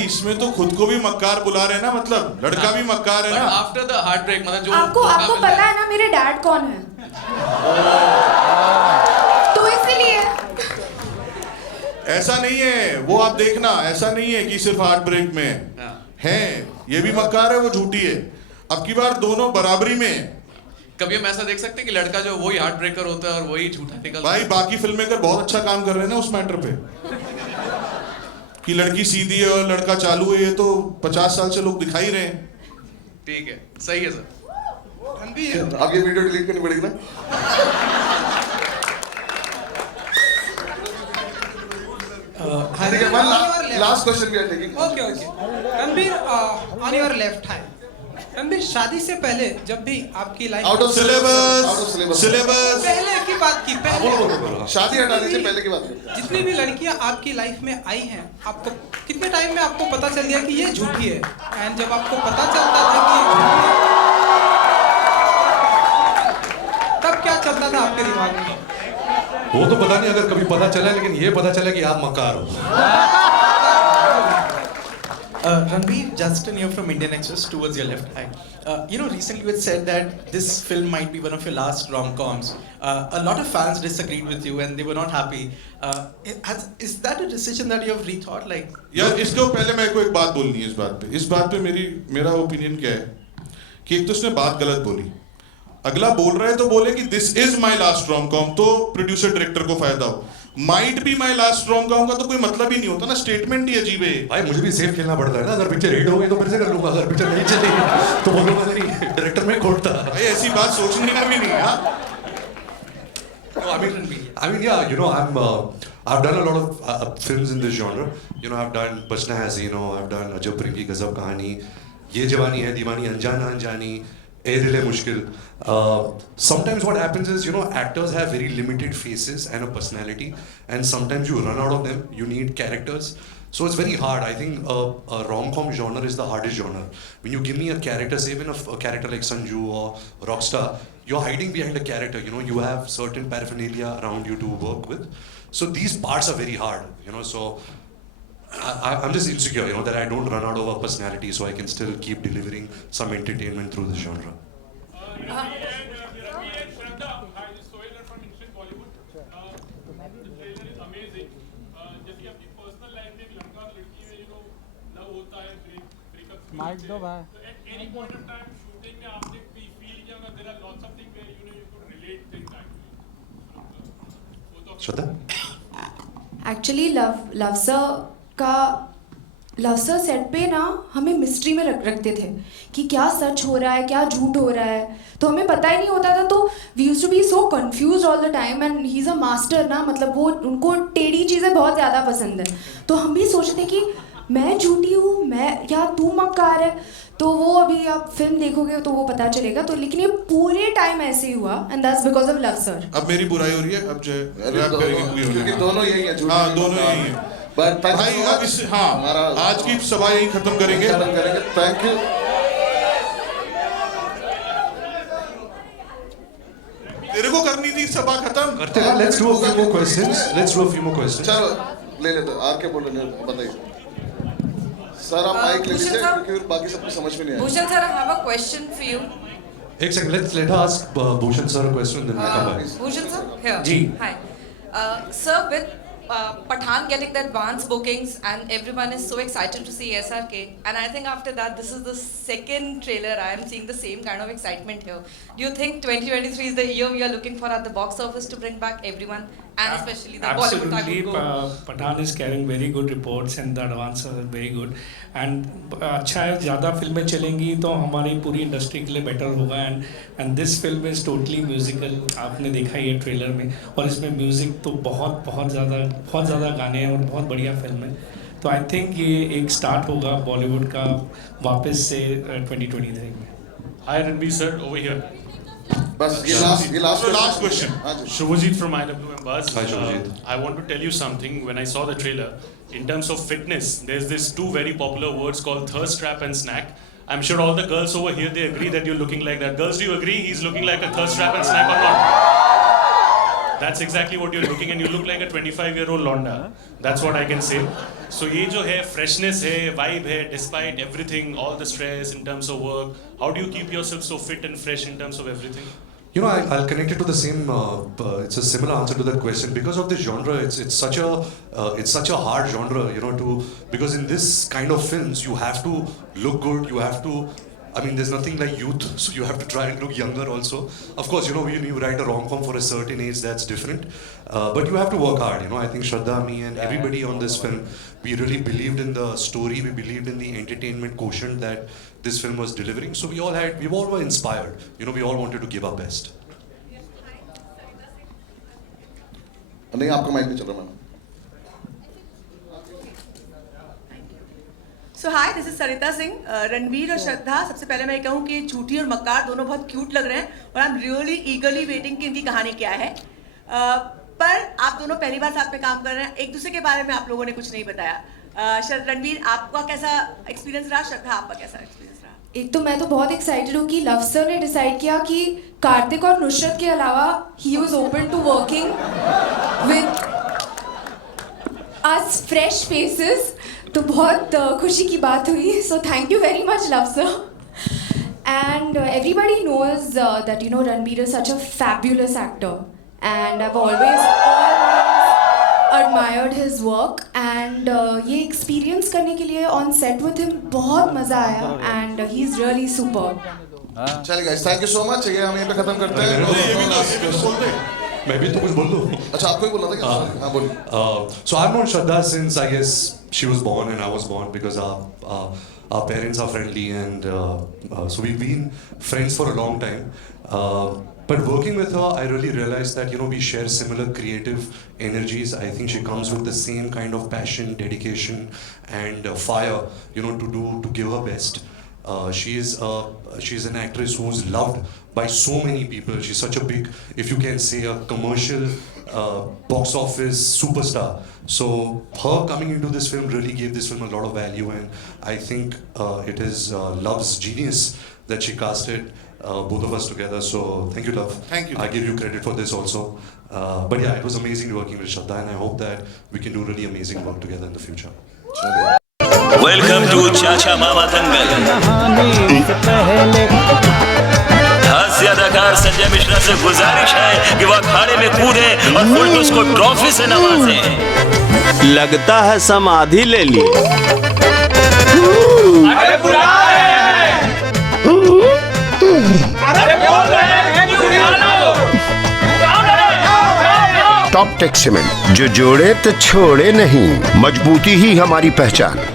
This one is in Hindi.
इसमें तो खुद को भी मक्कार बुला रहे हैं ना, मतलब लड़का भी मक्कार है ना। आफ्टर द हार्ट ब्रेक मतलब जो आपको पता है ना मेरे डैड कौन है, तो इसीलिए ऐसा नहीं है, वो आप देखना, ऐसा नहीं है कि सिर्फ हार्ट ब्रेक में है, ये भी मक्कार है, वो झूठी है। अब की बार दोनों बराबरी में है। कभी हम ऐसा देख सकते हैं कि लड़का जो वही हार्ट ब्रेकर होता है और वही झूठा निकलता है। भाई बाकी फिल्म मेकर बहुत अच्छा काम कर रहे हैं ना उस मैटर पे, कि लड़की सीधी है और लड़का चालू है, ये तो 50 साल से लोग दिखाई रहे हैं। ठीक है, सही है सर। अब ये वीडियो डिलीट करनी पड़ेगी ना। लास्ट क्वेश्चन भी है। Okay Ranbir, on your left hand, Ranbir शादी से पहले जब भी आपकी लाइफ आउट ऑफ सिलेबस पहले की बात की, पहले शादी हटा दीजिए, पहले की बात करते हैं। जितनी भी लड़कियां आपकी लाइफ में आई हैं, आपको कितने टाइम में आपको पता चल गया कि ये झूठी है? एंड जब आपको पता चलता था कि ये झूठी है, तब क्या चलता था आपके दिमाग में? वो तो पता नहीं अगर कभी पता चला, लेकिन ये पता चला कि आप मक्कार हो। Ranbir, Justin here from Indian Express towards your left. Hi. Recently you had said that this film might be one of your last rom-coms. A lot of fans disagreed with you and they were not happy. Is that a decision that you have rethought? Like, यार इसको पहले मेरे को एक बात बोलनी है इस बात पे मेरा ओपिनियन क्या है कि एक तो उसने बात गलत बोली, अगला बोल रहा है तो बोले कि this is my last rom-com, तो प्रोड्यूसर डायरेक्टर को फायदा हो। माइट भी माई लास्ट रोम-कॉम का तो कोई मतलब ही नहीं होता ना, स्टेटमेंट ही अजीब है। भाई मुझे भी सेफ खेलना पड़ता है ना, अगर पिक्चर हिट हो गई तो फिर से कर लूंगा, अगर पिक्चर नहीं चली तो बोलूंगा नहीं, डायरेक्टर में खोटता। भाई ऐसी बात सोचने का भी नहीं है। I mean, yeah, I've done a lot of films in this genre. I've done Bachna Hai Zino, I've done Ajab Prem Ki Gazab Kahani, Ye Jawani Hai Diwani, Anjana Anjani, A Dil Hai Mushkil. Sometimes what happens is, actors have very limited faces and a personality, and sometimes you run out of them. You need characters. So it's very hard. I think a rom-com genre is the hardest genre. When you give me a character, say even a character like Sanju or Rockstar, you're hiding behind a character. You have certain paraphernalia around you to work with. So these parts are very hard. So I'm just insecure, that I don't run out of a personality, so I can still keep delivering some entertainment through this genre. Mic दो भाई। Shraddha? एक्चुअली लवसर सेट पे ना हमें मिस्ट्री में रखते थे कि क्या सच हो रहा है, क्या झूठ हो रहा है, तो हमें पता ही नहीं होता था। तो we used to be so confused all the time, and he is a master ना, मतलब वो उनको टेढ़ी चीज़ें बहुत ज़्यादा पसंद है। तो हम भी सोचते कि मैं झूठी हूँ, मैं या तू मक्कार है। तो वो अभी आप फिल्म देखोगे तो वो पता चलेगा। तो लेकिन ये पूरे टाइम ऐसे ही हुआ, एंड दैट्स बिकॉज ऑफ लवसर। अब मेरी बुराई हो रही है, अब जो रैप करेंगे पूरी होने क्योंकि दोनों यही है, हाँ दोनों यही है भाई। अब आज की सभा यही खत्म करेंगे। Thank you. तेरे को करनी थी सभा खत्म करते हैं। Let's do a few more questions. चलो ले लेते, आर के बोल रहे हैं, बताइए सर। आप माइक ले लीजिए क्योंकि बाकी सबको समझ में नहीं आया। Bhushan sir, I have a question for you. एक second, let her ask Bhushan sir a question and then we'll come back. Bhushan sir, here. Ji. Hi. Sir, with Pathaan getting the advance bookings and everyone is so excited to see SRK, and I think after that this is the second trailer I am seeing the same kind of excitement here. Do you think 2023 is the year we are looking for at the box office to bring back everyone and especially the Bollywood type of go? Pathaan is carrying very good reports and the advances are very good, and अच्छा है, ज़्यादा फिल्में चलेंगी तो हमारी पूरी इंडस्ट्री के लिए बेटर होगा। And this film is totally musical, आपने देखा ये ट्रेलर में, और इसमें म्यूज़िक तो बहुत ज़्यादा गाने हैं और बहुत बढ़िया फिल्म है। तो आई थिंक ये एक स्टार्ट होगा बॉलीवुड का वापस से 2023 में। Hi Ranbir sir, over here. बस ये last question. Shubhajit from IWM Buzz. Hi Shubhajit. I want to tell you something. When I saw the trailer, in terms of fitness, there's this two very popular words called thirst trap and snack. I'm sure all the girls over here, they agree that you're looking like that. Girls, do you agree he's looking like a thirst trap and snack or not? That's exactly what you're looking, and you look like a 25-year-old Londa. That's what I can say. So ये जो है freshness है, vibe है, despite everything, all the stress in terms of work, how do you keep yourself so fit and fresh in terms of everything? You know, I'll connect it to the same. It's a similar answer to that question because of this genre. It's such a hard genre, you know. Because in this kind of films, you have to look good. You have to. I mean, there's nothing like youth, so you have to try and look younger also. Of course, you know, when you write a rom-com for a certain age, that's different. But you have to work hard, you know. I think Shraddha, me and everybody on this film, we really believed in the story. We believed in the entertainment quotient that this film was delivering. So we all were inspired. You know, we all wanted to give our best. नहीं, आपका माइक नहीं चल रहा ma'am. So hi, this is सरिता सिंह. रणवीर और श्रद्धा, सबसे पहले मैं ये कहूँ कि झूठी और मक्कार दोनों बहुत क्यूट लग रहे हैं और आई एम रियली ईगरली वेटिंग कि इनकी कहानी क्या है. पर आप दोनों पहली बार साथ में काम कर रहे हैं, एक दूसरे के बारे में आप लोगों ने कुछ नहीं बताया. रणवीर, आपका कैसा एक्सपीरियंस रहा? श्रद्धा, आपका कैसा एक्सपीरियंस रहा? एक तो मैं तो बहुत एक्साइटेड हूँ कि लव सर ने डिसाइड किया कि कार्तिक और नुसरत के अलावा he was open to working with us fresh faces. तो बहुत खुशी की बात हुई. So thank you very much love sir. And everybody knows that, you know, Ranveer is such a fabulous actor, and I've always admired his work. And ये experience करने के लिए on set with him बहुत मज़ा आया, and he's really superb. चलिए guys, thank you so much. ये हम यहीं पे खत्म करते हैं. ये भी बोल दे. मैं भी तो कुछ बोल दूँ. अच्छा, आपको ही बोलना था क्या? हाँ, बोलिए. So I've known Shraddha since I guess she was born and I was born because our parents are friendly and so we've been friends for a long time. But working with her, I really realized that, you know, we share similar creative energies. I think she comes with the same kind of passion, dedication, and fire, you know, to give her best. She's an actress who's loved by so many people. She's such a big, if you can say, a commercial box office superstar. So her coming into this film really gave this film a lot of value, and I think it is Love's genius that she casted both of us together. So thank you, Love. Thank you. I give you credit for this also. But yeah, it was amazing working with Shraddha, and I hope that we can do really amazing work together in the future. Welcome to चाचा मामा दंगल. हास्य अदाकार संजय मिश्रा से गुजारिश है कि वह अखाड़े में कूदे और फुलटूस को ट्रॉफी से नवाजे. लगता है समाधि ले ली. अरे बुला रहे हैं. अरे बोल रहे हैं. टॉप टेक सीमेंट, जो जोड़े तो छोड़े नहीं, मजबूती ही हमारी पहचान.